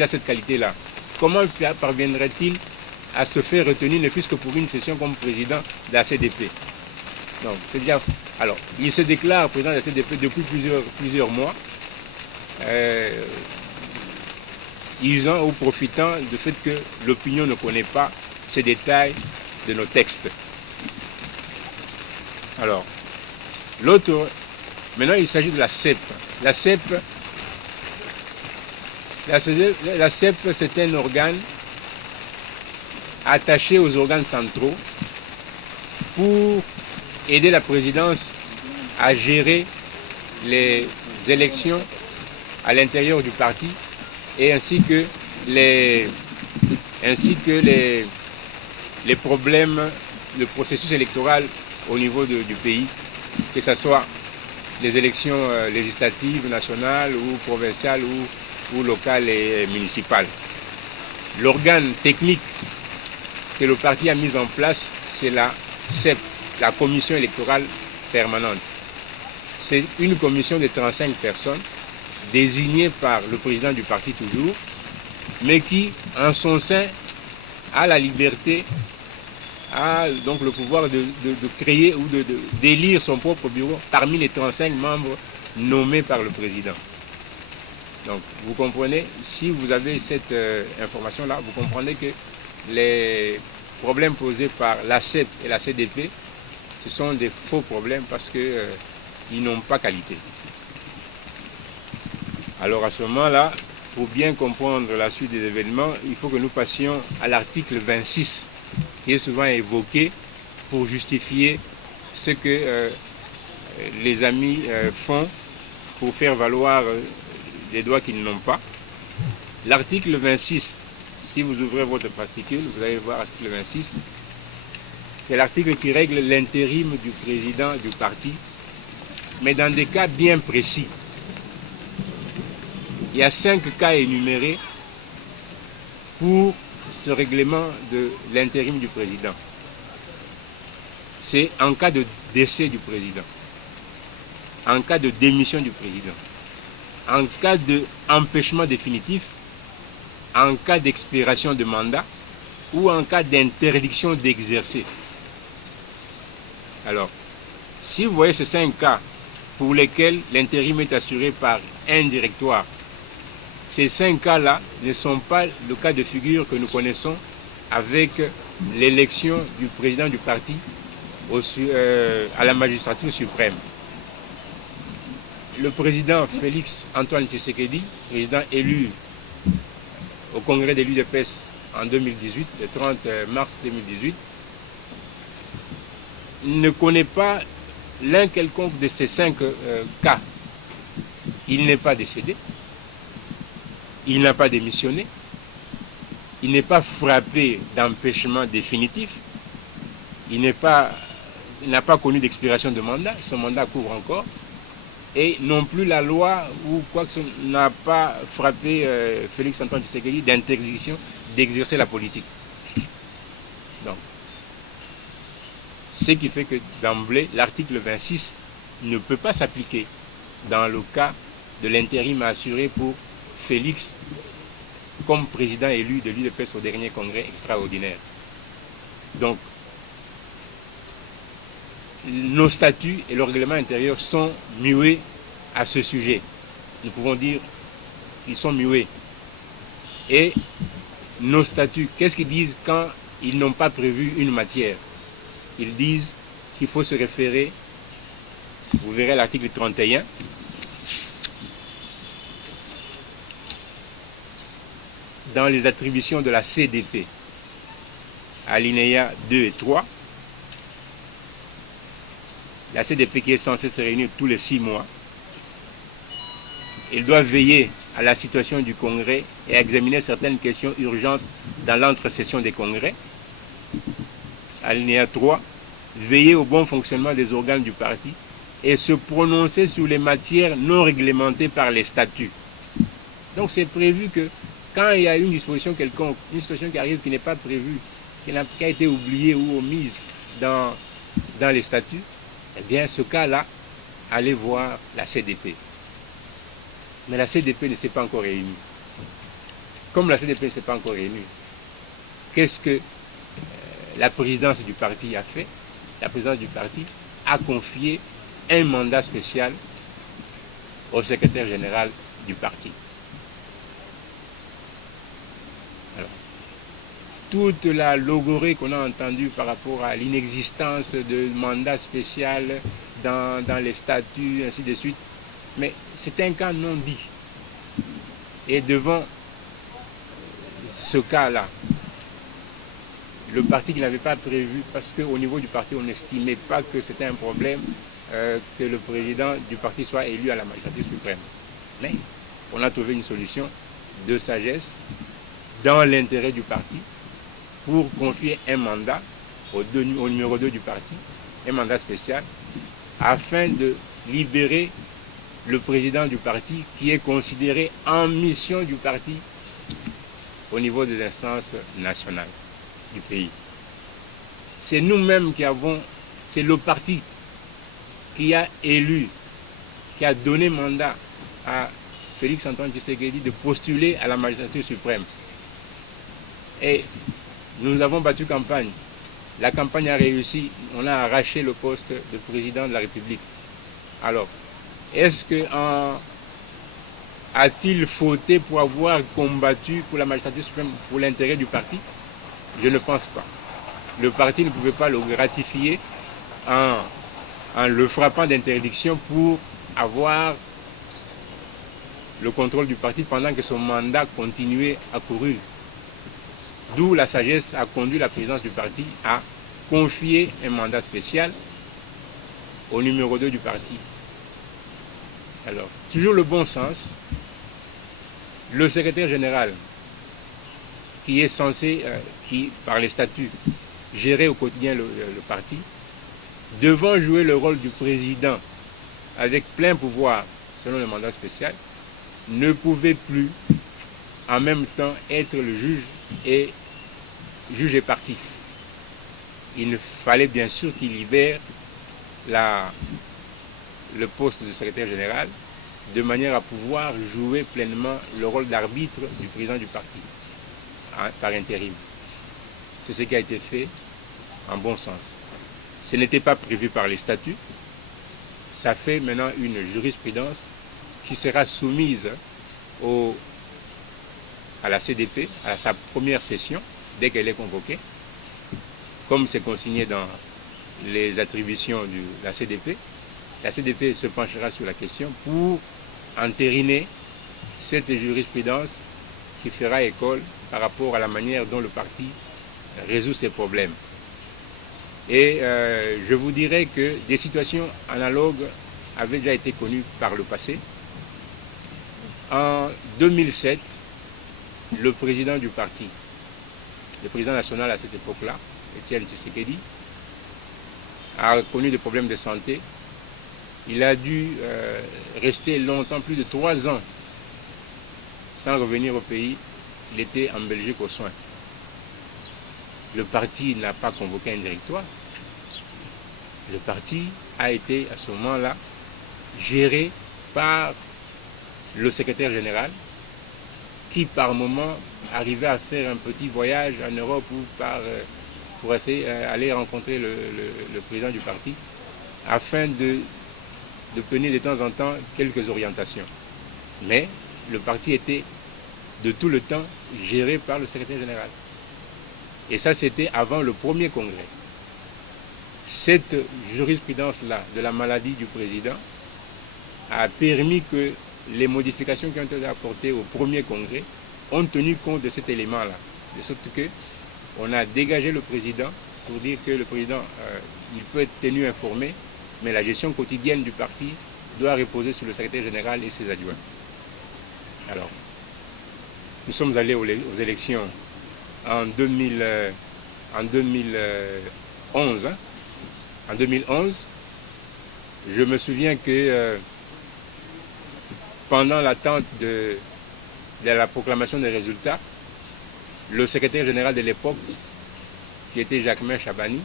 déjà cette qualité-là, comment parviendrait-il à se faire retenir, ne fût-ce que pour une session comme président de la CDP? Donc, c'est déjà... Alors, il se déclare président de la CDP depuis plusieurs mois, usant ou profitant du fait que l'opinion ne connaît pas ces détails de nos textes. Alors, l'autre, maintenant il s'agit de la CEP. La CEP, c'est un organe attaché aux organes centraux pour aider la présidence à gérer les élections à l'intérieur du parti et ainsi que les problèmes, le processus électoral au niveau du pays, que ce soit les élections législatives, nationales ou provinciales ou locales et municipales. L'organe technique que le parti a mis en place, c'est la CEP, la Commission électorale permanente. C'est une commission de 35 personnes, désignée par le président du parti toujours, mais qui, en son sein, a la liberté, a donc le pouvoir de créer ou d'élire son propre bureau parmi les 35 membres nommés par le président. Donc, vous comprenez, si vous avez cette information-là, vous comprenez que les problèmes posés par la CEP et la CDP, ce sont des faux problèmes parce qu'ils n'ont pas qualité. Alors à ce moment-là, pour bien comprendre la suite des événements, il faut que nous passions à l'article 26, qui est souvent évoqué pour justifier ce que les amis font pour faire valoir des droits qu'ils n'ont pas. L'article 26, si vous ouvrez votre fascicule, vous allez voir l'article 26, c'est l'article qui règle l'intérim du président du parti, mais dans des cas bien précis. Il y a 5 cas énumérés pour ce règlement de l'intérim du président. C'est en cas de décès du président, en cas de démission du président, en cas d'empêchement définitif, en cas d'expiration de mandat ou en cas d'interdiction d'exercer. Alors, si vous voyez ces 5 cas pour lesquels l'intérim est assuré par un directoire, ces 5 cas-là ne sont pas le cas de figure que nous connaissons avec l'élection du président du parti à la magistrature suprême. Le président Félix Antoine Tshisekedi, président élu au congrès de l'UDPS en 2018, le 30 mars 2018, ne connaît pas l'un quelconque de ces 5 cas. Il n'est pas décédé, il n'a pas démissionné, il n'est pas frappé d'empêchement définitif, il n'a pas connu d'expiration de mandat, son mandat couvre encore, et non plus la loi ou quoi que ce soit n'a pas frappé Félix Antoine Tshisekedi d'interdiction d'exercer la politique. Donc, ce qui fait que d'emblée, l'article 26 ne peut pas s'appliquer dans le cas de l'intérim assuré pour Félix comme président élu de l'UDPS au dernier congrès extraordinaire. Donc, nos statuts et le règlement intérieur sont muets à ce sujet. Nous pouvons dire qu'ils sont muets. Et nos statuts, qu'est-ce qu'ils disent quand ils n'ont pas prévu une matière? Ils disent qu'il faut se référer, vous verrez l'article 31, dans les attributions de la CDP, alinéa 2 et 3, la CDP qui est censée se réunir tous les 6 mois, il doit veiller à la situation du congrès et à examiner certaines questions urgentes dans l'entre-session des congrès. Alinéa 3, veiller au bon fonctionnement des organes du parti et se prononcer sur les matières non réglementées par les statuts. Donc c'est prévu que quand il y a une disposition quelconque, une situation qui arrive qui n'est pas prévue, qui a été oubliée ou omise dans les statuts, eh bien ce cas-là, allez voir la CDP. Mais la CDP ne s'est pas encore réunie. comme la CDP ne s'est pas encore réunie, qu'est-ce que la présidence du parti a fait? La présidence du parti a confié un mandat spécial au secrétaire général du parti. Alors, toute la logorée qu'on a entendue par rapport à l'inexistence de mandat spécial dans les statuts, ainsi de suite, mais c'est un cas non dit. Et devant ce cas-là, le parti qui n'avait pas prévu, parce qu'au niveau du parti, on n'estimait pas que c'était un problème que le président du parti soit élu à la magistrature suprême. Mais on a trouvé une solution de sagesse dans l'intérêt du parti pour confier un mandat au numéro 2 du parti, un mandat spécial, afin de libérer le président du parti qui est considéré en mission du parti au niveau des instances nationales du pays. C'est nous-mêmes qui avons, c'est le parti qui a élu, qui a donné mandat à Félix Antoine Tshisekedi de postuler à la magistrature suprême. Et nous avons battu campagne. La campagne a réussi, on a arraché le poste de président de la République. Alors, est-ce que a-t-il fauté pour avoir combattu pour la magistrature suprême pour l'intérêt du parti? Je ne pense pas. Le parti ne pouvait pas le gratifier en le frappant d'interdiction pour avoir le contrôle du parti pendant que son mandat continuait à courir. D'où la sagesse a conduit la présidence du parti à confier un mandat spécial au numéro 2 du parti. Alors, toujours le bon sens, le secrétaire général qui est censé, qui par les statuts, gérer au quotidien le parti, devant jouer le rôle du président avec plein pouvoir selon le mandat spécial, ne pouvait plus en même temps être le juge et parti. Il fallait bien sûr qu'il libère le poste de secrétaire général de manière à pouvoir jouer pleinement le rôle d'arbitre du président du parti, par intérim. C'est ce qui a été fait en bon sens. Ce n'était pas prévu par les statuts. Ça fait maintenant une jurisprudence qui sera soumise à la CDP, à sa première session, dès qu'elle est convoquée, comme c'est consigné dans les attributions de la CDP. La CDP se penchera sur la question pour entériner cette jurisprudence qui fera école par rapport à la manière dont le parti résout ses problèmes. Et je vous dirais que des situations analogues avaient déjà été connues par le passé. En 2007, le président du parti, le président national à cette époque-là, Étienne Tshisekedi, a connu des problèmes de santé. Il a dû rester longtemps, plus de 3 ans, sans revenir au pays. Il était en Belgique aux soins. Le parti n'a pas convoqué un directoire. Le parti a été à ce moment-là géré par le secrétaire général qui par moment arrivait à faire un petit voyage en Europe ou pour essayer d'aller rencontrer le président du parti afin d'obtenir de temps en temps quelques orientations. Mais le parti était de tout le temps géré par le secrétaire général. Et ça, c'était avant le premier congrès. Cette jurisprudence-là de la maladie du président a permis que les modifications qui ont été apportées au premier congrès ont tenu compte de cet élément-là. De sorte qu'on a dégagé le président pour dire que le président, il peut être tenu informé, mais la gestion quotidienne du parti doit reposer sur le secrétaire général et ses adjoints. Alors, nous sommes allés aux élections en 2011. En 2011, je me souviens que pendant l'attente de la proclamation des résultats, le secrétaire général de l'époque, qui était Jacquemain Chabani,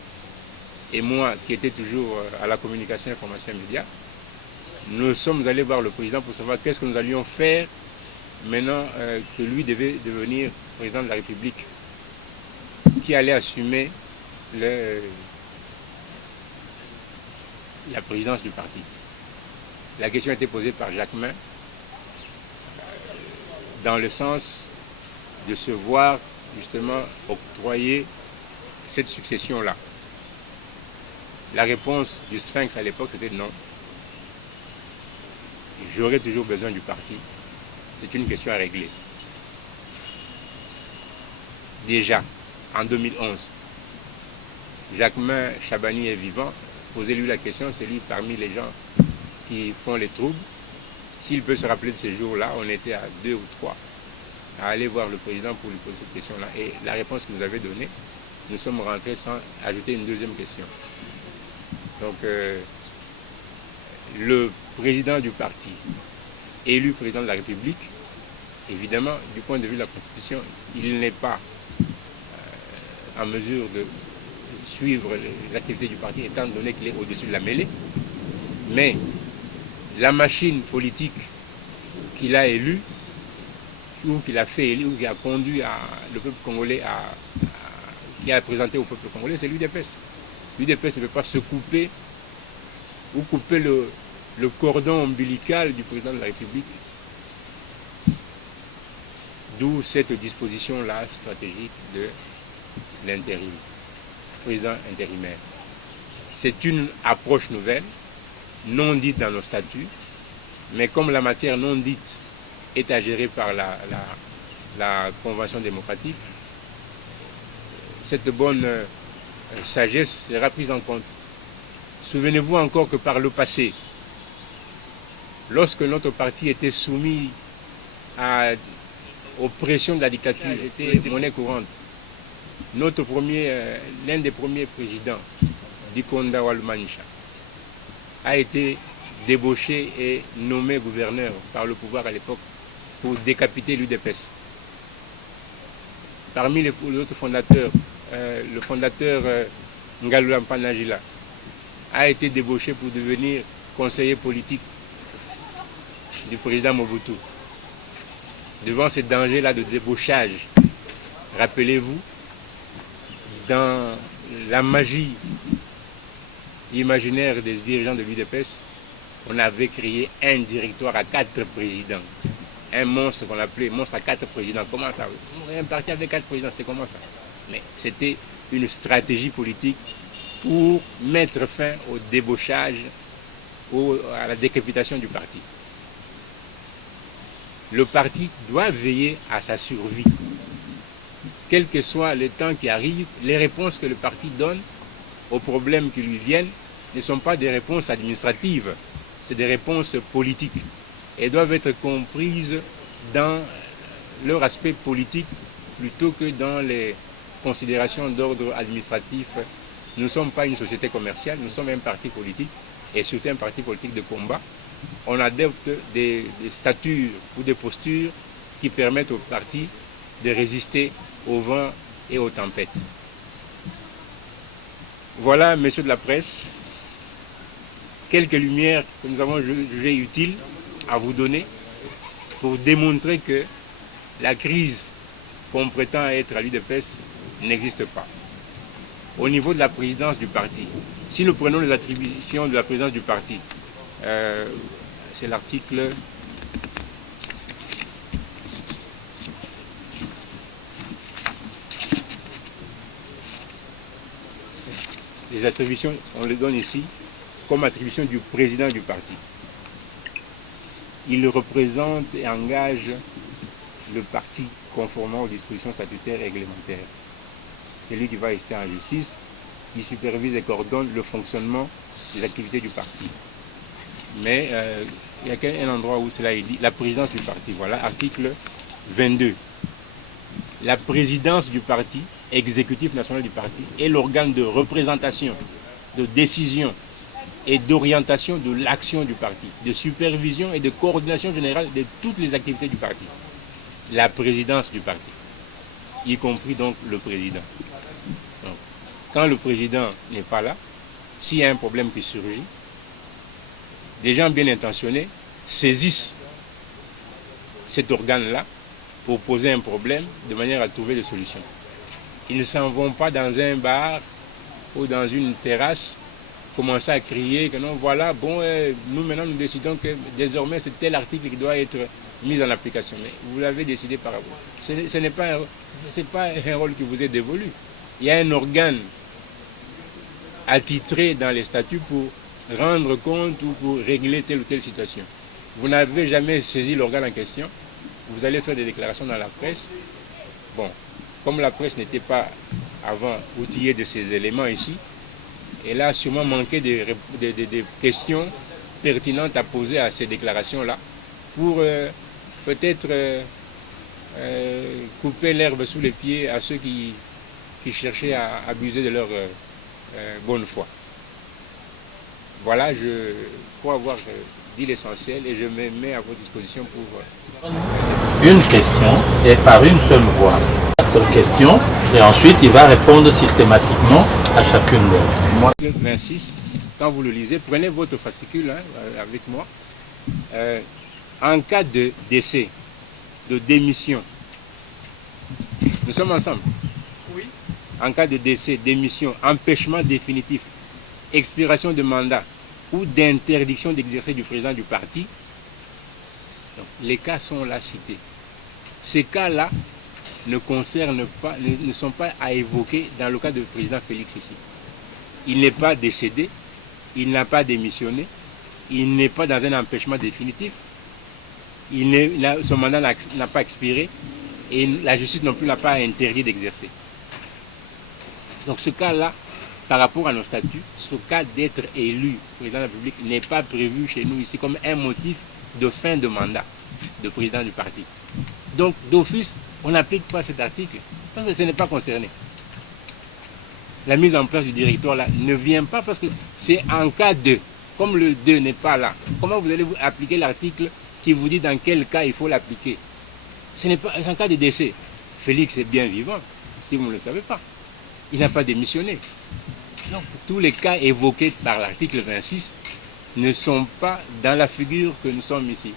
et moi, qui étais toujours à la communication, information et médias, nous sommes allés voir le président pour savoir qu'est-ce que nous allions faire maintenant que lui devait devenir président de la République, qui allait assumer la présidence du parti. La question a été posée par Jacquemain dans le sens de se voir justement octroyer cette succession-là. La réponse du Sphinx à l'époque, c'était non. J'aurai toujours besoin du parti. C'est une question à régler. Déjà, en 2011, Jacquemain Chabani est vivant. Posez-lui la question, c'est lui parmi les gens qui font les troubles. S'il peut se rappeler de ces jours-là, on était à 2 ou 3 à aller voir le président pour lui poser cette question-là. Et la réponse qu'il nous avait donnée, nous sommes rentrés sans ajouter une deuxième question. Donc, le président du parti, élu président de la République, évidemment, du point de vue de la Constitution, il n'est pas en mesure de suivre l'activité du parti, étant donné qu'il est au-dessus de la mêlée. Mais la machine politique qu'il a élue, ou qu'il a fait élire, ou qui a conduit le peuple congolais qui a présenté au peuple congolais, c'est l'UDPS. L'UDPS ne peut pas se couper ou couper le cordon ombilical du président de la République. D'où cette disposition-là stratégique de l'intérim, président intérimaire. C'est une approche nouvelle, non dite dans nos statuts, mais comme la matière non dite est à gérer par la Convention démocratique, cette bonne sagesse sera prise en compte. Souvenez-vous encore que par le passé, lorsque notre parti était soumis aux pressions de la dictature, c'était monnaie courante. L'un des premiers présidents, Dikonda Walumanisha, a été débauché et nommé gouverneur par le pouvoir à l'époque pour décapiter l'UDPS. Parmi les autres fondateurs, le fondateur Ngalula Mpanajila a été débauché pour devenir conseiller politique du président Mobutu. Devant ces dangers-là de débauchage, rappelez-vous, dans la magie imaginaire des dirigeants de l'UDPS, on avait créé un directoire à 4 présidents. Un monstre qu'on appelait monstre à 4 présidents. Comment ça? Un parti avec 4 présidents, c'est comment ça? Mais c'était une stratégie politique pour mettre fin au débauchage, à la décapitation du parti. Le parti doit veiller à sa survie. Quel que soit le temps qui arrive, les réponses que le parti donne aux problèmes qui lui viennent ne sont pas des réponses administratives, c'est des réponses politiques et doivent être comprises dans leur aspect politique plutôt que dans les considérations d'ordre administratif. Nous ne sommes pas une société commerciale, nous sommes un parti politique et surtout un parti politique de combat. On adopte des statures ou des postures qui permettent au parti de résister au vent et aux tempêtes. Voilà, messieurs de la presse, quelques lumières que nous avons jugées utiles à vous donner pour démontrer que la crise qu'on prétend être à l'UDPS n'existe pas. Au niveau de la présidence du parti, si nous prenons les attributions de la présidence du parti, c'est l'article les attributions, on les donne ici comme attribution du président du parti. Il représente et engage le parti conformément aux dispositions statutaires et réglementaires. C'est lui qui va rester en justice, qui supervise et coordonne le fonctionnement des activités du parti. Mais il y a un endroit où cela est dit, la présidence du parti. Voilà, article 22. La présidence du parti, exécutif national du parti, est l'organe de représentation, de décision et d'orientation de l'action du parti, de supervision et de coordination générale de toutes les activités du parti. La présidence du parti, y compris donc le président. Donc, quand le président n'est pas là, s'il y a un problème qui surgit, des gens bien intentionnés saisissent cet organe-là pour poser un problème de manière à trouver des solutions. Ils ne s'en vont pas dans un bar ou dans une terrasse commencer à crier que non, voilà, bon, nous maintenant nous décidons que désormais c'est tel article qui doit être mis en application. Mais vous l'avez décidé par vous. Ce n'est pas un rôle qui vous est dévolu. Il y a un organe attitré dans les statuts pour rendre compte ou pour régler telle ou telle situation. Vous n'avez jamais saisi l'organe en question. Vous allez faire des déclarations dans la presse. Bon, comme la presse n'était pas avant outillée de ces éléments ici, elle a sûrement manqué des questions pertinentes à poser à ces déclarations-là pour peut-être couper l'herbe sous les pieds à ceux qui cherchaient à abuser de leur bonne foi. Voilà, je crois avoir dit l'essentiel et je me mets à votre disposition pour... Une question et par une seule voix. 4 questions et ensuite il va répondre systématiquement à chacune d'elles. Moi, 26, quand vous le lisez, prenez votre fascicule avec moi. En cas de décès, de démission, nous sommes ensemble. Oui. En cas de décès, démission, empêchement définitif, expiration de mandat ou d'interdiction d'exercer du président du parti, donc, les cas sont là cités. Ces cas-là ne concernent pas, ne sont pas à évoquer dans le cas du président Félix ici. Il n'est pas décédé, il n'a pas démissionné, il n'est pas dans un empêchement définitif, son mandat n'a pas expiré et la justice non plus n'a pas interdit d'exercer. Donc ce cas-là, par rapport à nos statuts, ce cas d'être élu président de la République n'est pas prévu chez nous ici comme un motif de fin de mandat de président du parti. Donc d'office, on n'applique pas cet article parce que ce n'est pas concerné. La mise en place du directoire là ne vient pas parce que c'est en cas de, comme le 2 n'est pas là, comment vous allez vous appliquer l'article qui vous dit dans quel cas il faut l'appliquer? Ce n'est pas en cas de décès. Félix est bien vivant, si vous ne le savez pas. Il n'a pas démissionné. Donc tous les cas évoqués par l'article 26 ne sont pas dans la figure que nous sommes ici.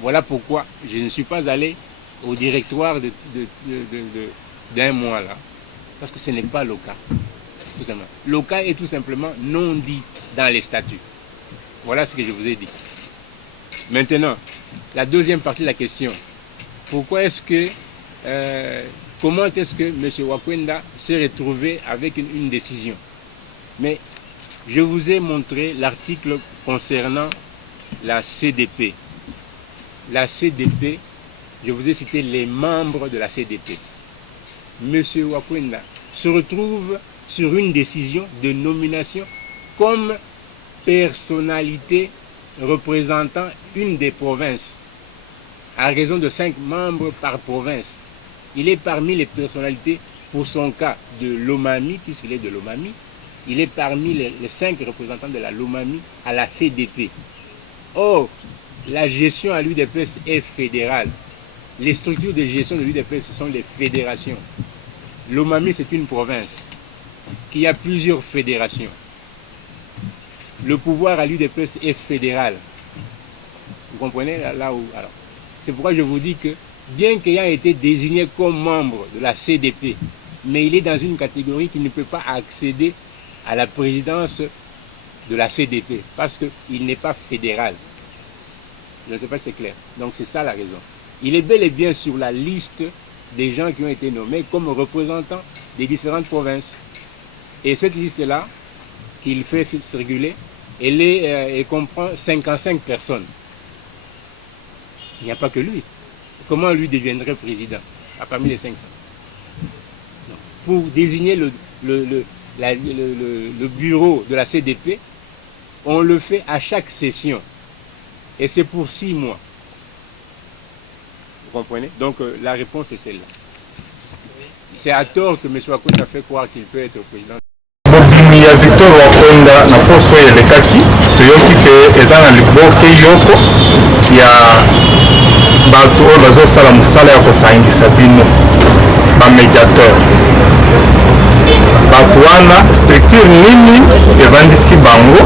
Voilà pourquoi je ne suis pas allé au directoire d'un mois là. Parce que ce n'est pas le cas. Tout simplement. Le cas est tout simplement non dit dans les statuts. Voilà ce que je vous ai dit. Maintenant, la deuxième partie de la question. Pourquoi est-ce que, comment est-ce que M. Wakwenda s'est retrouvé avec une décision? Mais je vous ai montré l'article concernant la CDP. La CDP, je vous ai cité les membres de la CDP. M. Wakwenda se retrouve sur une décision de nomination comme personnalité représentant une des provinces, à raison de 5 membres par province. Il est parmi les personnalités, pour son cas, de Lomami, puisqu'il est de Lomami. Il est parmi les 5 représentants de la Lomami à la CDP. Or, la gestion à l'UDPS est fédérale. Les structures de gestion de l'UDPS, ce sont les fédérations. Lomami, c'est une province qui a plusieurs fédérations. Le pouvoir à l'UDPS est fédéral. Vous comprenez là où... Alors, c'est pourquoi je vous dis que, bien qu'ayant été désigné comme membre de la CDP, mais il est dans une catégorie qui ne peut pas accéder à la présidence de la CDP, parce qu'il n'est pas fédéral. Je ne sais pas si c'est clair. Donc c'est ça la raison. Il est bel et bien sur la liste des gens qui ont été nommés comme représentants des différentes provinces. Et cette liste-là, qu'il fait circuler, elle comprend 55 personnes. Il n'y a pas que lui. Comment lui deviendrait président parmi les 500? Pour désigner le bureau de la CDP, on le fait à chaque session. Et c'est pour 6 mois. Vous comprenez? Donc la réponse est celle-là. C'est à tort que M. Wakwenda fait croire qu'il peut être président. Il y a Victor Wakwenda na poso ya lekaki toyoki ke eza na liboke yoko ya bato oyo bazosala mosala ya kosangisa bino bamédiateur. Bato wana structure nini evandisi bango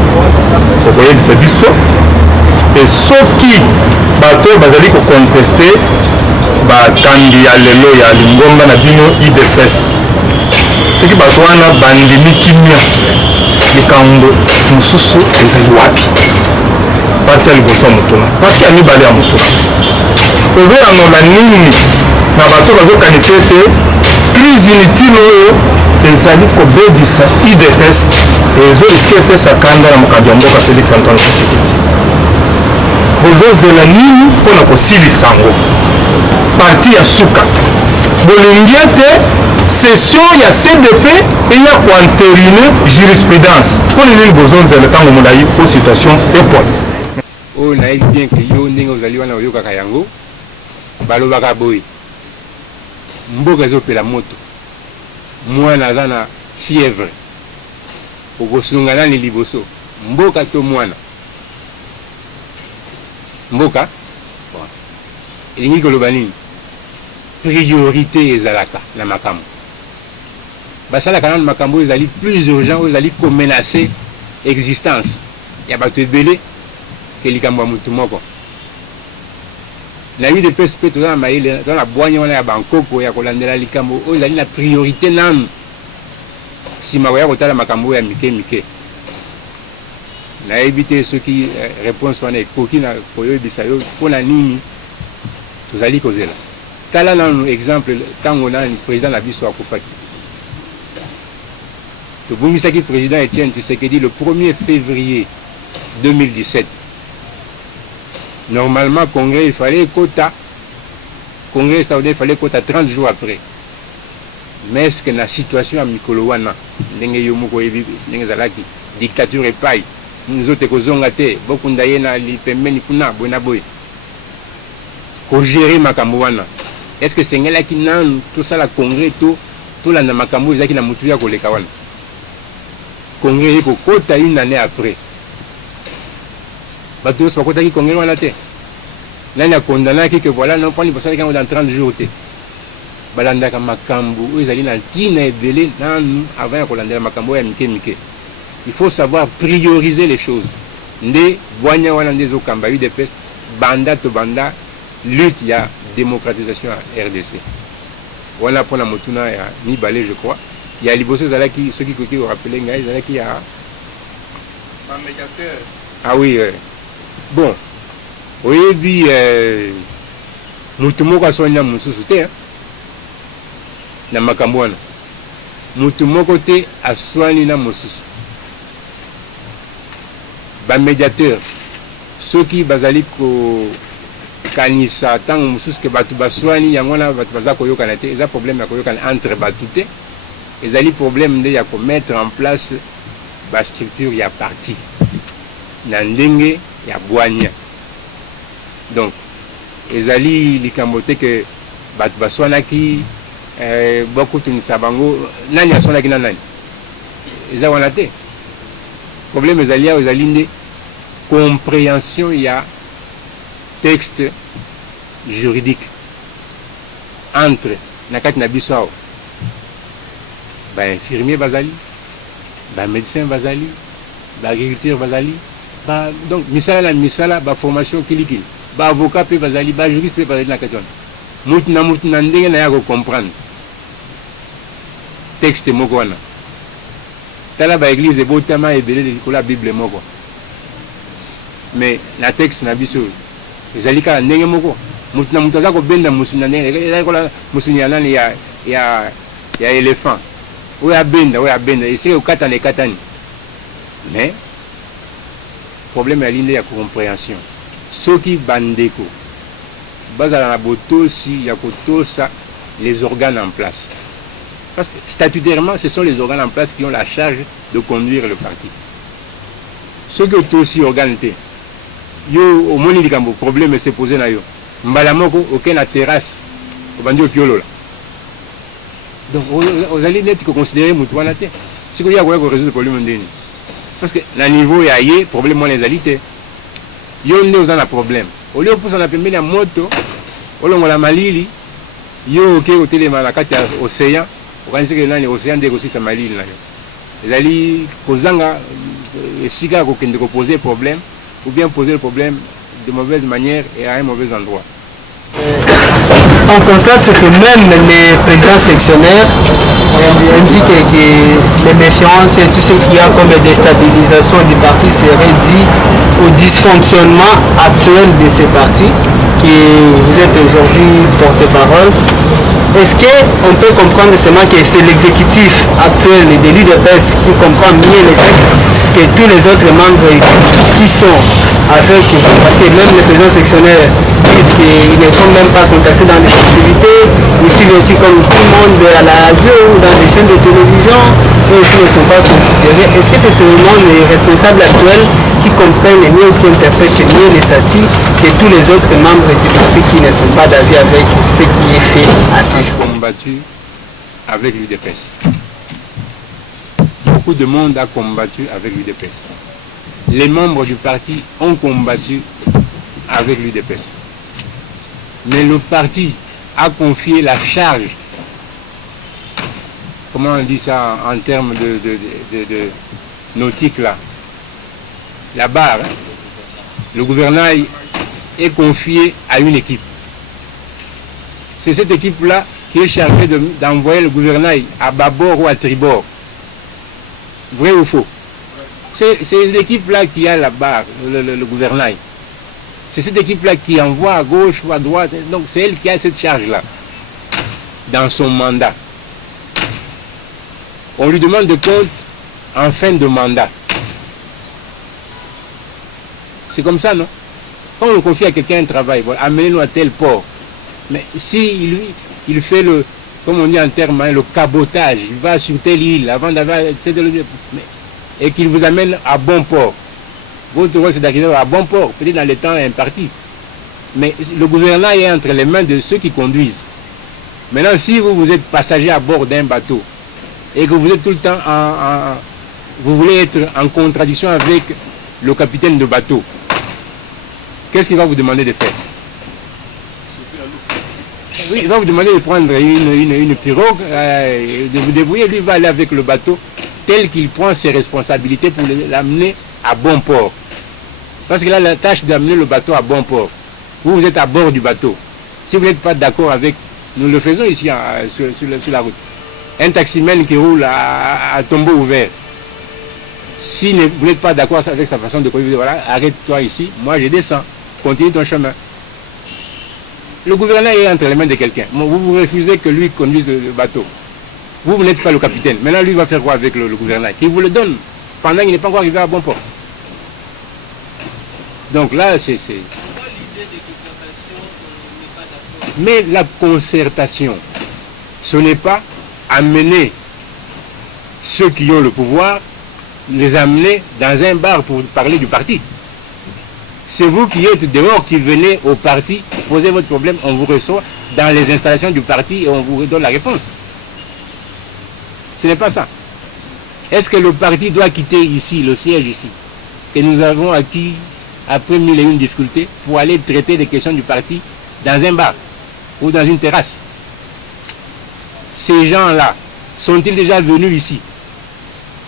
okoyebisa biso e soki bato bazali koconteste bakambi ya lelo ya lingomba na bino idps soki bato wana bandimi kimia likambo mosusu ezali wapi parti ya liboso ya motuna parti ya mibale ya motuna ozoyanola nini na bato bazokanisa ete crise inutile oyo ezali kobebisa idps ezoriske epesa kanda na mokambi ya mboka Félix Antoine Tshisekedi bozozela nini mpona kosilisa yango parti ya suka bolingi ete session ya CDP eya koanterine jurisprudence mpona nini bozonzela ntango molai po situation epona oyo nayebi bien ke yo ndenge ozali wana oyokaka yango balobaka boye mboka ezopela moto mwana aza na fièvre okosunga nani liboso mboka to mwana mboka elingi koloba nini priorité ezalaka na makambo basalaka nano makambo oyo ezali plus urgent oyo ezali komenace existence ya bato ebele ke likambo ya motu moko na UDPS mpe toza na mayele toza na bwanya wana ya bankoko ya kolandela likambo oyo ezali na priorité nanu nsima koya kotala makambo oyo ya mike mike nayebi te soki réponse wana ekoki na koyebisa yo mpona nini tozali kozela tala nanu exemple ntango nani président na biso akufaki tobungisaki président Etienne Tshisekedi le 1er février 2017 normalement congrès il fallait quota congrès saoudien il fallait quota 30 jours après mais est-ce que na situation ya mikolo wana ndenge yo moko yebi ndenge ezalaki dictature epai nzote kozonga te bokunda ye na lipembeni kuna boye na boye kogere makambo wana est-ce que sengelaki nanu tosala congrès tolanda makambo ezalaki na motu ya koleka wana congrès ye kokota une année après bato nyonso bakotaki congrès wana te nani akondanaki ke voilà non mponi basalaki yango dans 30 jours te balandaka makambo oyo ezali na ntina ebele nanu avant ya kolandela makambo oyo ya mike mike il faut savoir prioriser les choses nde bwanya wana nde ezokamba UDPS banda to banda lutte ya démocratisation ya RDC wana mpona motuna ya mibale je crois ya liboso ezalaki soki koki korapele ngai ezalaki ya ah oui bon oyebi mutu moko aswani na mosusu te na makambo wana mutu moko te aswani na mosusu bamédiateur soki bazali kokanisa ntango mosusu ke bato baswani yango wana bato baza koyokana te eza problème ya koyokana entre bato te ezali problème nde ya komettre en place bastructure ya parti na ndenge ya bwanya donc ezali likambo te ke bato baswanaki bakutunisa bango nani aswanaki na nani eza wana te problème ezali awa ezali nde compréhension ya texte juridique entre na kati na biso awa bainfirmier bazali bamédecin bazali baagriculteur bazali donc misala na misala baformation kilikili baavocat mpe bazali bajuriste mpe bazali na kati wana mutu na ndenge na ya kocomprendre texte moko wana tala baeglise ebotama ebele likolo ya bible moko mais na texte na biso ezali kaka ndenge moko mutu na mutu aza kobenda musuni na ndenge ezali kola musuni ya nani ya éléphant oyo abenda esika okatana ekatani mais problème ya linde ya compréhension soki bandeko bazala na botosi ya kotosa les organes en place parce que statutairement ce sont les organes en place qui ont la charge de conduire le parti soki otosi organe te yo omoni likambo problème se posé na yo mbala moko oke na terrasse obandi opiolola donc ozali neti koconsidere mutu wana te sikoyo ya koya korésoudre problème ndeni parce que na niveau ya ye problème wana ezali te yo nde oza na problème olie opusana pembeni ya moto olongola malili yo oke kotelema na kati ya océan okanisike nani océan nde ekosisa malili na yo ezali kozanga esika ya kokende koposer problème ou bien poser le problème de mauvaise manière et à un mauvais endroit. On constate que même les présidents sectionnaires indiquent que les méfiances et tout ce qu'il y a comme déstabilisation du parti serait dû au dysfonctionnement actuel de ces partis, qui vous êtes aujourd'hui porte-parole. Est-ce qu'on peut comprendre seulement que c'est l'exécutif actuel de l'UDPS qui comprend mieux les textes que tous les autres membres qui sont avec, parce que même les présidents sectionnaires disent qu'ils ne sont même pas contactés dans les activités, ils suivent aussi comme tout le monde à la radio ou dans les chaînes de télévision, eux aussi ne sont pas considérés. Est-ce que c'est seulement les responsables actuels qui comprennent mieux ou qui interprètent mieux les statuts que tous les autres membres du parti qui ne sont pas d'avis avec ce qui est fait à ces jours? Combattu avec l'UDPS. Beaucoup de monde a combattu avec l'UDPS. Les membres du parti ont combattu avec l'UDPS. Mais le parti a confié la charge, comment on dit ça en termes de nautique là, la barre, hein? Le gouvernail est confié à une équipe. C'est cette équipe-là qui est chargée d'envoyer le gouvernail à bâbord ou à tribord. Vrai ou faux? C'est l'équipe-là qui a la barre, le gouvernail. C'est cette équipe-là qui envoie à gauche ou à droite. Donc c'est elle qui a cette charge-là dans son mandat. On lui demande de compte en fin de mandat. C'est comme ça, non? Quand on confie à quelqu'un un travail, voilà, amenez-nous à tel port. Mais si il fait le, comme on dit en termes, hein, le cabotage, il va sur telle île avant d'avoir, et qu'il vous amène à bon port. Votre rôle, c'est d'arriver à bon port, peut-être dans les temps impartis. Mais le gouvernail est entre les mains de ceux qui conduisent. Maintenant, si vous êtes passager à bord d'un bateau et que vous êtes tout le temps vous voulez être en contradiction avec le capitaine de bateau, qu'est-ce qu'il va vous demander de faire? Oui, il va vous demander de prendre une pirogue, de vous débrouiller. Lui va aller avec le bateau tel qu'il prend ses responsabilités pour l'amener à bon port. Parce qu'il a la tâche d'amener le bateau à bon port. Vous êtes à bord du bateau. Si vous n'êtes pas d'accord avec, nous le faisons ici sur la route, un taximène qui roule à tombeau ouvert, si vous n'êtes pas d'accord avec sa façon de conduire, voilà, arrête-toi ici, moi je descends, continue ton chemin. Le gouvernement est entre les mains de quelqu'un. Vous refusez que lui conduise le bateau. Vous n'êtes pas le capitaine. Maintenant, lui va faire quoi avec le gouvernement? Qui vous le donne pendant qu'il n'est pas encore arrivé à bon port. Donc là, c'est... Mais la concertation, ce n'est pas amener ceux qui ont le pouvoir, les amener dans un bar pour parler du parti. C'est vous qui êtes dehors, qui venez au parti, posez votre problème, on vous reçoit dans les installations du parti et on vous donne la réponse. Ce n'est pas ça. Est-ce que le parti doit quitter ici, le siège ici, que nous avons acquis après 1001 difficultés, pour aller traiter des questions du parti dans un bar ou dans une terrasse? Ces gens-là, sont-ils déjà venus ici?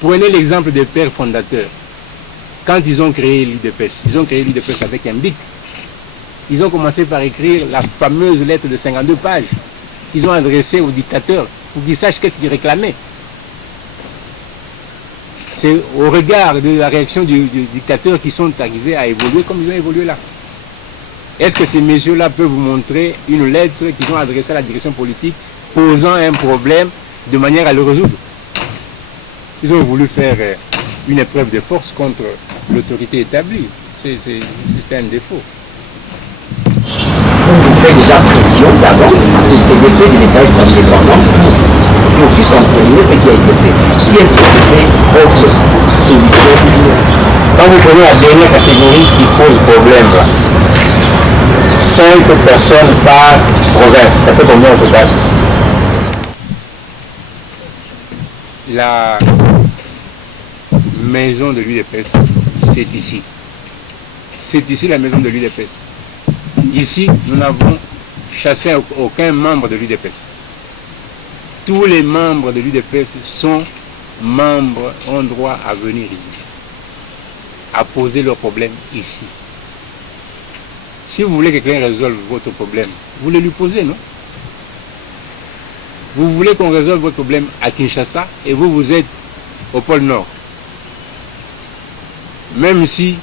Prenez l'exemple des pères fondateurs. Quand ils ont créé l'UDPS, ils ont créé l'UDPS avec un bic. Ils ont commencé par écrire la fameuse lettre de 52 pages qu'ils ont adressée au dictateur pour qu'il sache qu'est-ce qu'il réclamait. C'est au regard de la réaction du dictateur qu'ils sont arrivés à évoluer comme ils ont évolué là. Est-ce que ces messieurs-là peuvent vous montrer une lettre qu'ils ont adressée à la direction politique posant un problème de manière à le résoudre? Ils ont voulu faire une épreuve de force contre l'autorité établie. C'est un défaut. On fait déjà pression d'avance à ce CDP de l'État indépendant pour puisse entraîner ce qui a été fait. Si elle peut trouver autre solution. Quand vous prenez la dernière catégorie qui pose problème, là, 5 personnes par province, ça fait combien au total? La maison de l'UDPS, c'est ici. C'est ici la maison de l'UDPS. Ici, nous n'avons chassé aucun membre de l'UDPS. Tous les membres de l'UDPS sont membres, ont droit à venir ici, à poser leurs problèmes ici. Si vous voulez que quelqu'un résolve votre problème, vous le lui posez, non? Vous voulez qu'on résolve votre problème à Kinshasa et vous êtes au pôle Nord. Même si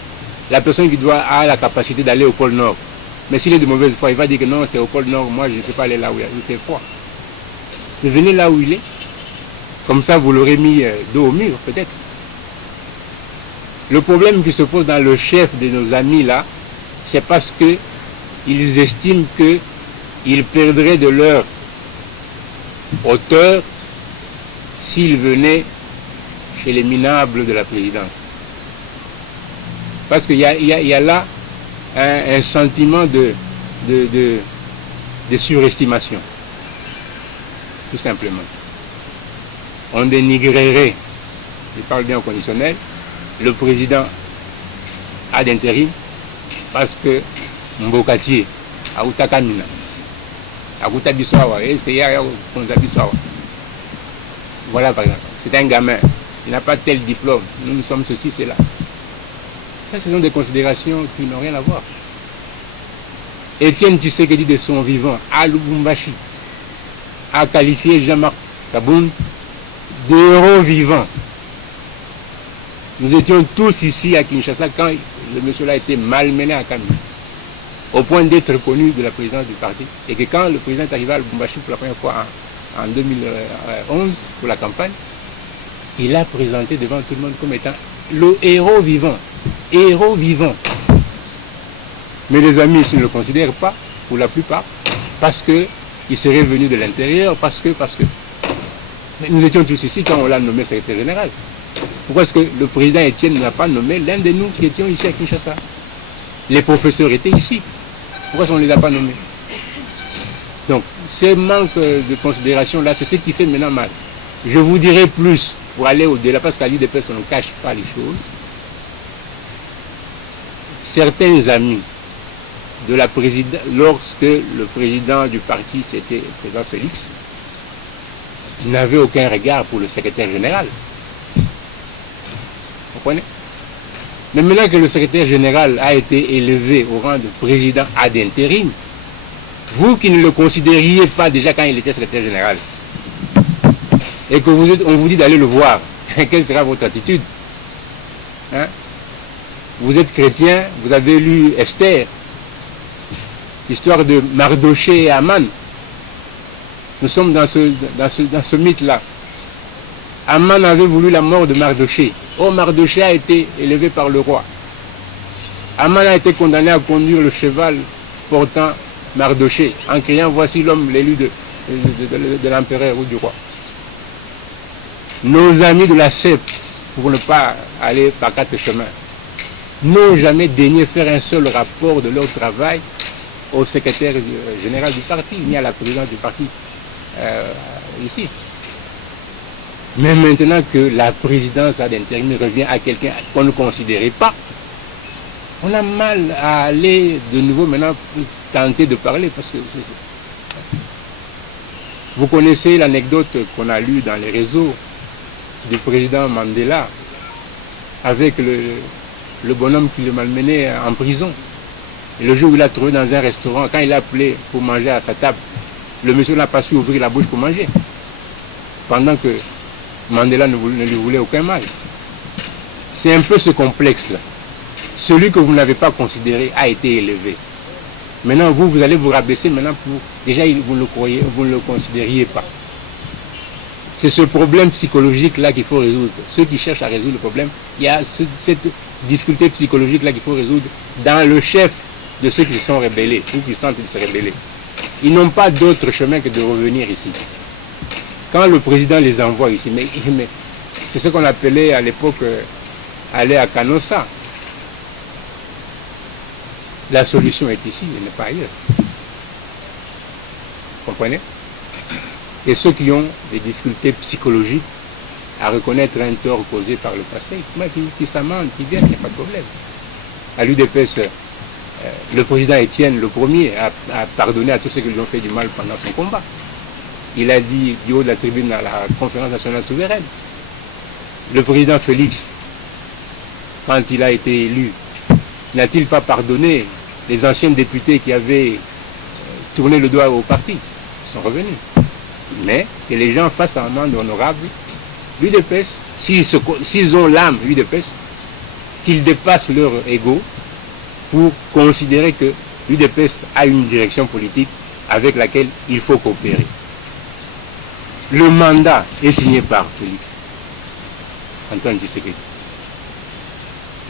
la personne qui doit a la capacité d'aller au pôle Nord, mais s'il est de mauvaise foi, il va dire que non, c'est au pôle Nord, moi je ne peux pas aller là où il fait froid. Mais venez là où il est. Comme ça, vous l'aurez mis dos au mur, peut-être. Le problème qui se pose dans le chef de nos amis là, c'est parce qu'ils estiment qu'ils perdraient de leur hauteur s'ils venaient chez les minables de la présidence. Parce qu'il y a là un sentiment de surestimation. Tout simplement. On dénigrerait, je parle bien au conditionnel, le président ad intérim parce que Mbokatier, Aouta Kamina, Aouta Biswawa, est-ce qu'il y a Biswawa? Voilà par exemple, c'est un gamin, il n'a pas tel diplôme, nous sommes ceci, c'est là. Ça, ce sont des considérations qui n'ont rien à voir. Étienne Tshisekedi de son vivant, à Lubumbashi, a qualifié Jean-Marc Kabound d'héros vivant. Nous étions tous ici à Kinshasa quand le monsieur là a été malmené à Kamina, au point d'être connu de la présidence du parti. Et que quand le président est arrivé à Lubumbashi pour la première fois en 2011 pour la campagne, il a présenté devant tout le monde comme étant le héros vivant. Héros vivant. Mais les amis ici ne le considèrent pas, pour la plupart, parce qu'il serait venu de l'intérieur, parce que. Mais nous étions tous ici quand on l'a nommé secrétaire général. Pourquoi est-ce que le président Étienne n'a pas nommé l'un de nous qui étions ici à Kinshasa? Les professeurs étaient ici. Pourquoi est-ce qu'on ne les a pas nommés? Donc, ce manque de considération là, c'est ce qui fait maintenant mal. Je vous dirai plus pour aller au-delà, parce qu'à l'UDPS, on ne cache pas les choses. Certains amis de la présidente, lorsque le président du parti, c'était le président Félix, n'avait aucun regard pour le secrétaire général. Vous comprenez? Mais maintenant que le secrétaire général a été élevé au rang de président ad intérim, vous qui ne le considériez pas déjà quand il était secrétaire général, et que on vous dit d'aller le voir, quelle sera votre attitude? Hein? Vous êtes chrétien, vous avez lu Esther, l'histoire de Mardoché et Aman. Nous sommes dans ce mythe-là. Aman avait voulu la mort de Mardoché. Oh, Mardoché a été élevé par le roi. Aman a été condamné à conduire le cheval portant Mardoché, en criant « Voici l'homme, l'élu de l'empereur ou du roi ». Nos amis de la CEP, pour ne pas aller par quatre chemins, n'ont jamais daigné faire un seul rapport de leur travail au secrétaire général du parti, ni à la présidence du parti ici. Mais maintenant que la présidence ad intérim revient à quelqu'un qu'on ne considérait pas, on a mal à aller de nouveau maintenant pour tenter de parler. Parce que vous connaissez l'anecdote qu'on a lue dans les réseaux du président Mandela avec le bonhomme qui le malmenait en prison. Et le jour où il l'a trouvé dans un restaurant, quand il l'a appelé pour manger à sa table, le monsieur n'a pas su ouvrir la bouche pour manger. Pendant que Mandela ne lui voulait aucun mal. C'est un peu ce complexe-là. Celui que vous n'avez pas considéré a été élevé. Maintenant, vous allez vous rabaisser maintenant pour... Déjà, vous ne le considériez pas. C'est ce problème psychologique-là qu'il faut résoudre. Ceux qui cherchent à résoudre le problème, il y a cette difficulté psychologique-là qu'il faut résoudre dans le chef de ceux qui se sont rebellés, ou qui sentent se rebeller. Ils n'ont pas d'autre chemin que de revenir ici. Quand le président les envoie ici, mais c'est ce qu'on appelait à l'époque aller à Canossa. La solution est ici, elle n'est pas ailleurs. Vous comprenez? Et ceux qui ont des difficultés psychologiques à reconnaître un tort causé par le passé, qui s'amendent, qui viennent, il n'y a pas de problème. À l'UDPS, le président Étienne, le premier, a pardonné à tous ceux qui lui ont fait du mal pendant son combat. Il a dit du haut de la tribune à la conférence nationale souveraine. Le président Félix, quand il a été élu, n'a-t-il pas pardonné les anciens députés qui avaient tourné le doigt au parti sont revenus. Mais que les gens fassent un amende honorable, l'UDPS, s'ils ont l'âme l'UDPS, qu'ils dépassent leur ego pour considérer que l'UDPS a une direction politique avec laquelle il faut coopérer. Le mandat est signé par Félix Antoine Tshisekedi.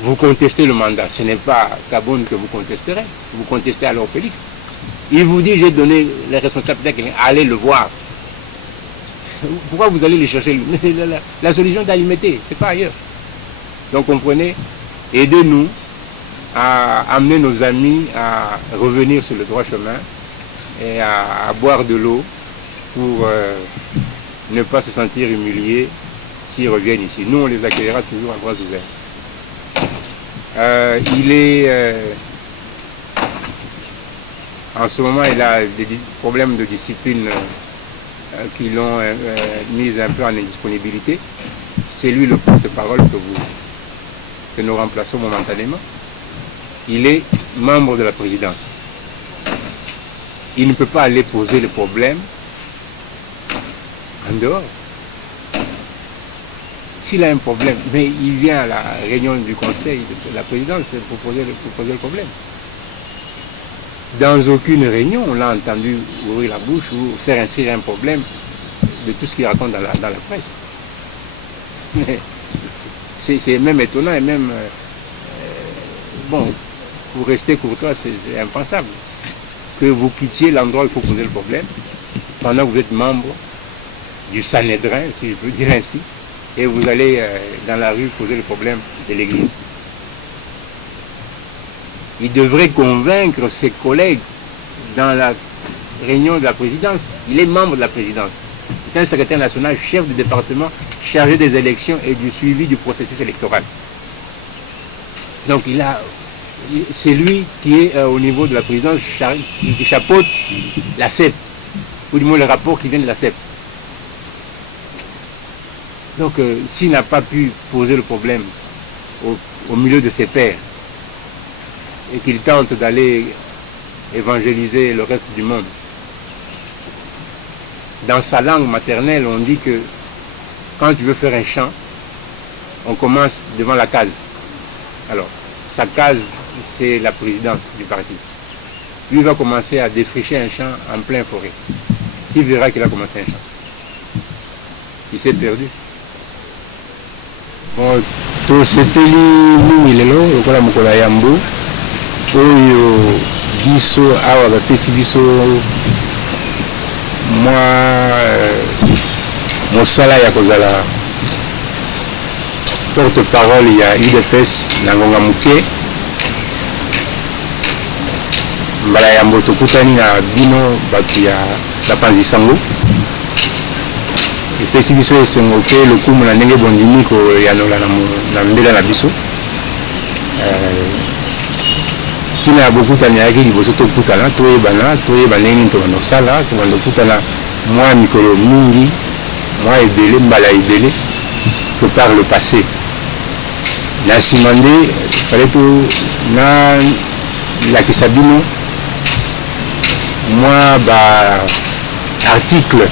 Vous contestez le mandat, ce n'est pas Kaboun que vous contesterez, vous contestez alors Félix. Il vous dit, j'ai donné les responsabilités à quelqu'un, allez le voir. Pourquoi vous allez les chercher? La solution est à limiter, c'est pas ailleurs. Donc comprenez, aidez-nous à amener nos amis à revenir sur le droit chemin et à boire de l'eau pour ne pas se sentir humiliés s'ils reviennent ici. Nous, on les accueillera toujours à bras ouverts. En ce moment, il a des problèmes de discipline qui l'ont mis un peu en indisponibilité. C'est lui le porte-parole que nous remplaçons momentanément. Il est membre de la présidence. Il ne peut pas aller poser le problème en dehors. S'il a un problème, mais il vient à la réunion du conseil de la présidence pour poser le problème. Dans aucune réunion, on l'a entendu ouvrir la bouche ou faire inscrire un problème de tout ce qu'il raconte dans la presse. C'est même étonnant et même... bon, pour rester courtois, c'est impensable que vous quittiez l'endroit où il faut poser le problème pendant que vous êtes membre du Sanhédrin, si je peux dire ainsi, et vous allez dans la rue poser le problème de l'Église. Il devrait convaincre ses collègues dans la réunion de la présidence. Il est membre de la présidence. C'est un secrétaire national, chef du département, chargé des élections et du suivi du processus électoral. Donc c'est lui qui est au niveau de la présidence, qui chapeaute la CEP, ou du moins le rapport qui vient de la CEP. Donc s'il n'a pas pu poser le problème au milieu de ses pairs, et qu'il tente d'aller évangéliser le reste du monde, dans sa langue maternelle, on dit que quand tu veux faire un champ, on commence devant la case. Alors, sa case, c'est la présidence du parti. Lui va commencer à défricher un champ en pleine forêt. Qui verra qu'il a commencé un champ? Il s'est perdu. Bon, tout sepeli mumilelo, lokola mokola yambo, oyo biso awa bapesi biso mosala ya kozala porte-parole ya UDPS na ngonga moke. Mbala yambo tokutani na bino bato ya bapanzi sango epesi biso esengo mpe lokumu na ndenge bondimi koyanola na mbela na biso. Tina ya bokutani ayaki liboso tokutana toyeba ndenge nini tokanda kosala, tokanda kokutana mwa mikolo mingi, mwa ebele, mbala ebele que par le passé. Na nsima nde fale nalakisa bino mwa article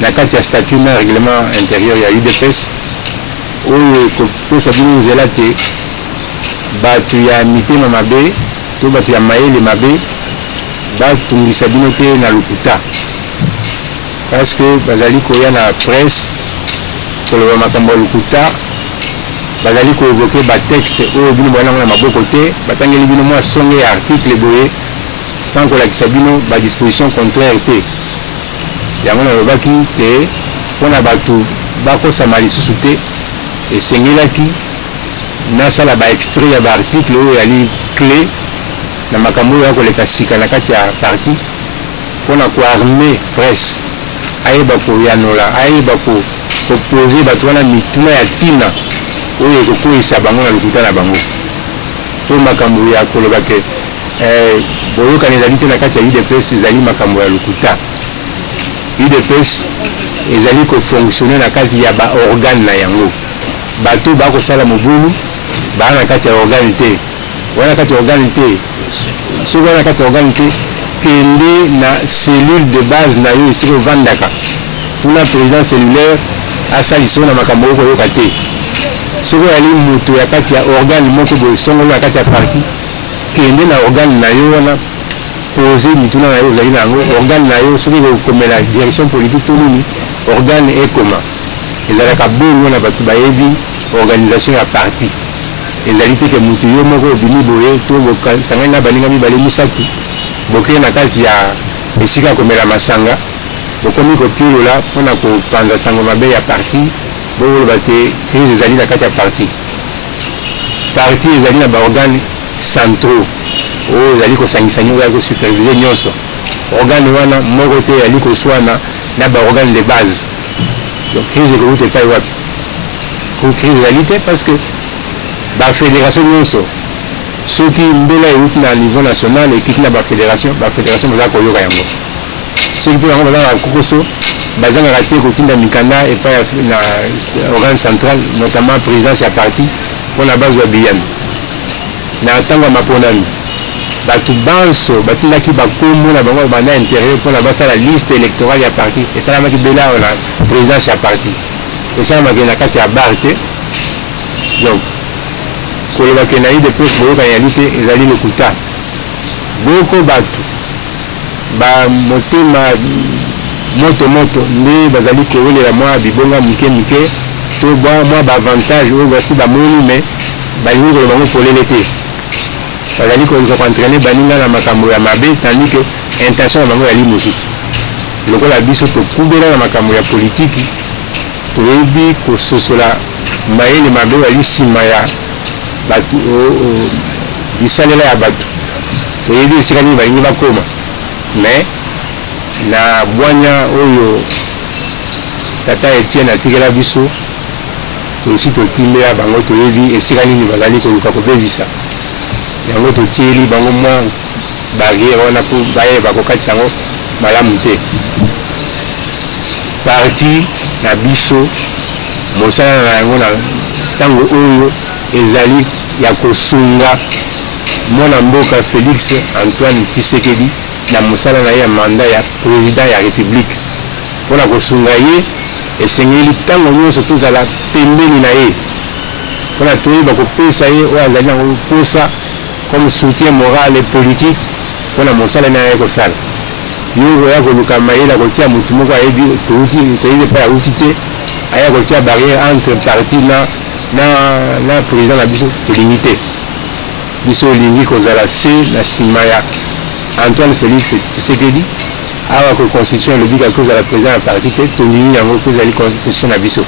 na kati ya statut na règlement intérieur ya UDPS oyo ekopesa bino nzela te bato ya mitema mabe to bato ya mayele mabe batungisa bino te na lokuta, parce que bazali koya na presse koloba makambo ya lokuta, bazali koevoke batexte oyo bino boyanango na maboko te, batangeli bino mwa songe ya article boye sans kolakisa bino badisposition contraire te. Yango nalobaki te mpona bato bakosama lisusu te, esengelaki nasala baextrait ya baarticle oyo yali clé na makambo oyo akoleka sika na kati ya parti mpona koarme presse, ayeba koyanola, ayeba kopose bato wana mituna ya ntina oyo ekokweyisa bango na lokuta na bango. To makambo ya koloba ke boyokani ezali te na kati ya UDPS ezali makambo ya lokuta. UDPS ezali kofonctionne na kati ya baorgane na yango. Bato bakosala mobulu baa na kati ya organe te, wana kati organe te soki wana kati organe te kende na cellule de base na yo esika ovandaka tuna président cellulaire asalisa na makambo okoyoka te soki oyali moto ya kati ya organe moko boye songolo na kati ya parti kende na organe na yo wana pose mituna na yo ozali na yango organe na yo soki okomela direction politique to nini organe ekoma ezalaka bongo na bato bayebi organisation ya parti ezali te ke motu yo moko obimi boye to bosangani na baninga mibale misato bokei na kati ya esika ya komela masanga bokomi kopiolola mpona kopanza sango mabe ya parti boloba te crise ezali na kati ya parti ezali na baorgane centraux oyo ezali kosangisa nyonso ezali kosupervise nyonso organe wana moko te ezali koswana na baorgane de base donc crise ekouta epai wapi crise ezali te parce que bafédération nyonso soki mbela euti na niveau national ekiti na bafédération baza koyoka yango soki mpe bango baza na kokoso bazangaka te kotinda mikanda epai na organe central notamment présidence ya parti mpona bazwa biyani na ntango ya maponami bato banso batindaki bakombo na bango banda intérieur mpona basala liste électorale ya parti esalamaki bela awa na présidence ya parti esalamaki na kati ya bar te donc kolobake na idps boyokani yali te ezali lokuta boko bato bamotema moto nde bazali kowelela mwa bibonga mike to mwa baavantage oyo basi bamoni me balingi koloba bango polele te bazali koluka koentraîne baninga na makambo ya mabe tandis que intention na bango yali mosusu lokola biso tokubela na makambo ya politiki toyebi kososola mayele mabe yali nsima ya bato bisalela ya bato toyebi esika nini balingi bakoma mais na bwanya oyo tata Etienne atikela biso tosi totimbela bango toyebi esika nini bazali koluka kobebisa yango totieli bango mwa barrière wana mpo bayeba kokatisa yango malamu te parti na biso mosala na yango na ntango oyo ezali ya kosunga mwana mboka Félix Antoine Tshisekedi na mosala na ye ya mandat ya président ya république mpona kosunga ye esengeli ntango nyonso tozala pembeni na ye mpona toyeba kopesa ye oyo azali nango posa comme soutien moral et politique mpona mosala na ye kosala yo oya koluka mayele akotia motu moko ayebi toyebi epai auti te aya kotia barrière entre parti na président na biso tolingi te biso olingi kozala se na nsima ya Antoine Félix Tshisekedi awa ko constitution elobi kozala président ya parti te tolingi yango kozali constitution na biso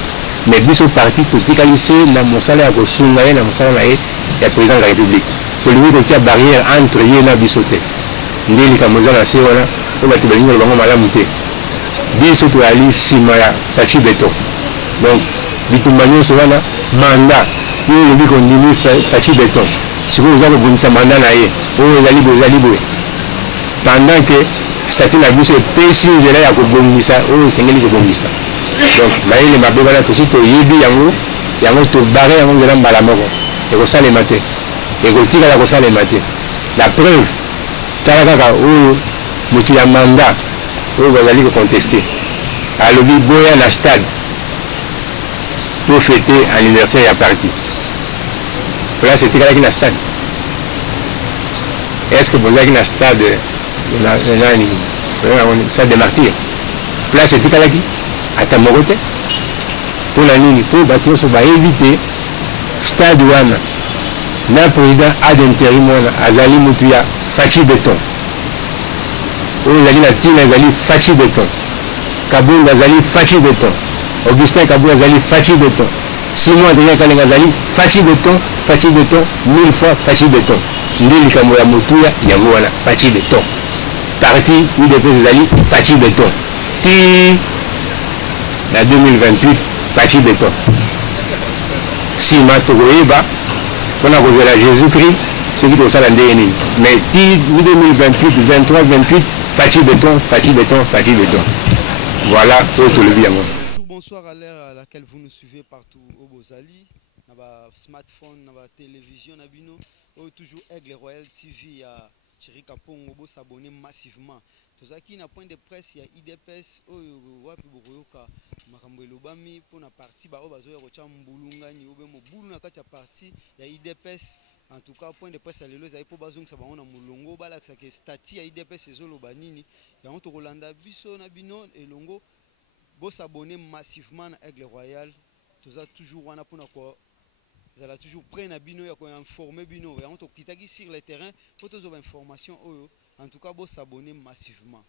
mais biso parti totikali se na mosala ya kosunga ye na mosala na ye ya président de la république tolingi kotia barrière entre ye na biso te nde likambo eza na se wana oyo bato balingi kolobango malamu te biso toyali nsima ya Faci Beton donc bitumba nyonso wana mandat yo olobi kondimi Faci Beton sikoyo oza kobundisa mandat na ye oyo ezali boye pendant que statut na biso epesi nzela ya kobongisa oyo esengeli kobongisa donc mayele mabe wana tosi toyebi yango tobare yango nzela mbala moko ekosalema te ekotikala kosalema te la preuve tala kaka oyo motu ya mandat oyo bazali koconteste alobi boya na stade pour fêter anniversaire ya parti place etikalaki na stade est-ce que bozalaki na stade nani stade de martyr place etikalaki ata moko te mpona nini mpo bato nyonso bayebi te stade wana na président ad intérim wana azali motu ya Faci Beton oyo ezali na ntina ezali Faci Beton Kabunda azali Faci Beton Augustin Kabunda azali Faci Beton Simon Adrien Kalenga azali Faci Beton 1000 fois Faci Beton nde likambo ya motuya yango wana Faci Beton parti UDPS ezali Faci Beton ti na 2028 Faci Beton sima tokoyeba mpona kozela Jésus-Christ soki tokosala ndenge nini mais ti 2028 23 28 Faci Beton voilà oyo tolobi yango. Bonsoir à l'heure à laquelle vous nous suivez partout au Bozali, na ba smartphone, na ba télévision, na bino. toujours Aigle Royal TV à Chirika Pongo s'abonner massivement. Tout ça qui n'a point de presse, il y a IDPS, wapi Boroyoka, Makambo Lobami, pour la partie, Bazoya Rocha Mbulunga, ni Obemo Bouluna Kacha partie, il y a IDPS, en tout cas, point de presse à l'élo, il y a Pobazong Sabana Moulongo, Balak, qui est stati à IDPS et Zolobanini, il y a un Rolanda Bisso, Nabino et Longo, Bo s'abonner massivement à Aigle Royal, tout ça toujours, on a pour quoi. Vous allez toujours prendre un bino, informer bino, on te quitte sur le terrain pour toutes les informations. En tout cas, vous s'abonner massivement.